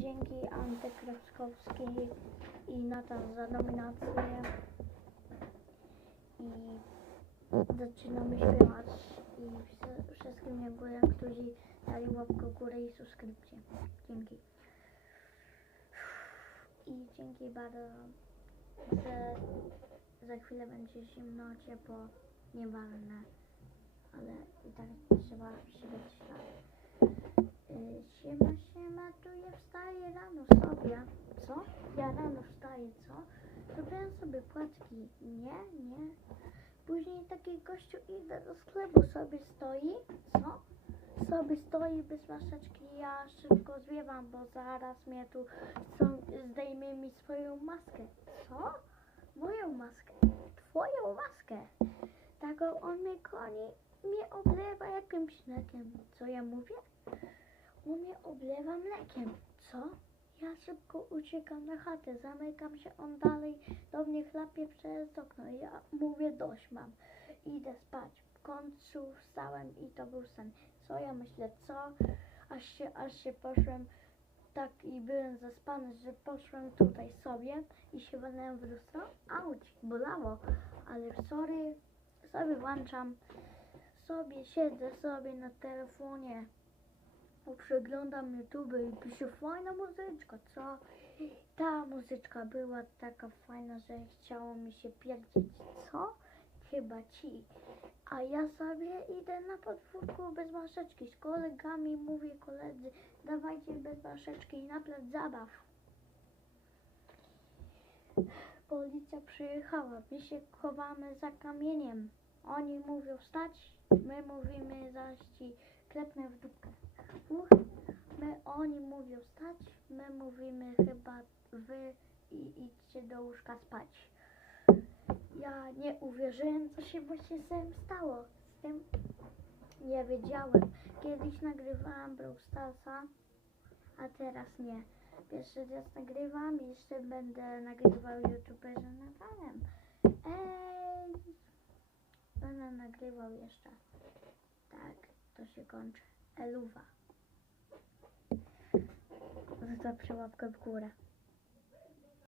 dzięki Antek Kraskowski i Natan za nominację. I zaczynamy śpiewać. I wszy- wszystkim dziękuję, którzy dali łapkę górę i subskrypcję. Dzięki. I dzięki bardzo, że za chwilę będzie zimno, ciepło, nieważne, ale i tak trzeba przyjść Y, Siema, siema, tu ja wstaję rano sobie. Co? Ja rano wstaję, co? Zrobiłem sobie płatki. Nie, nie. Później taki gościu idę do sklepu sobie stoi. Co? Sobie stoi bez maseczki. Ja szybko zwiewam, bo zaraz mnie tu zdejmie mi swoją maskę. Co? Moją maskę. Twoją maskę. Tak on mnie goni, mnie oblewa jakimś mlekiem. Co ja mówię? On mnie oblewa mlekiem. Co? Ja szybko uciekam na chatę, zamykam się, on dalej do mnie chlapie przez okno. Ja mówię, dość mam, idę spać. W końcu wstałem i to był sen. Co ja myślę, co? Aż się, aż się poszłem, tak i byłem zaspany, że poszłem tutaj sobie i się walnąłem w lustro. Auć, bolało, ale sorry, sobie włączam, sobie siedzę sobie na telefonie przeglądam YouTube i pisze fajna muzyczka, co? Ta muzyczka była taka fajna, że chciało mi się pierdzieć, co? Chyba ci. A ja sobie idę na podwórku bez maseczki. Z kolegami mówię koledzy, dawajcie bez maseczki na plac zabaw. Policja przyjechała, my się chowamy za kamieniem. Oni mówią stać, my mówimy zaś ci klepnę w dupkę. My, oni mówią stać, my mówimy chyba wy i idźcie do łóżka spać. Ja nie uwierzyłem, co się właśnie z tym stało. Z tym nie wiedziałem. Kiedyś nagrywałam Brawl Starsa, a teraz nie. Pierwszy raz nagrywam, jeszcze będę nagrywał youtuberze Natanem. Ej! Będę nagrywał jeszcze. Tak, to się kończy. Eluwa. Za łapkę w górę.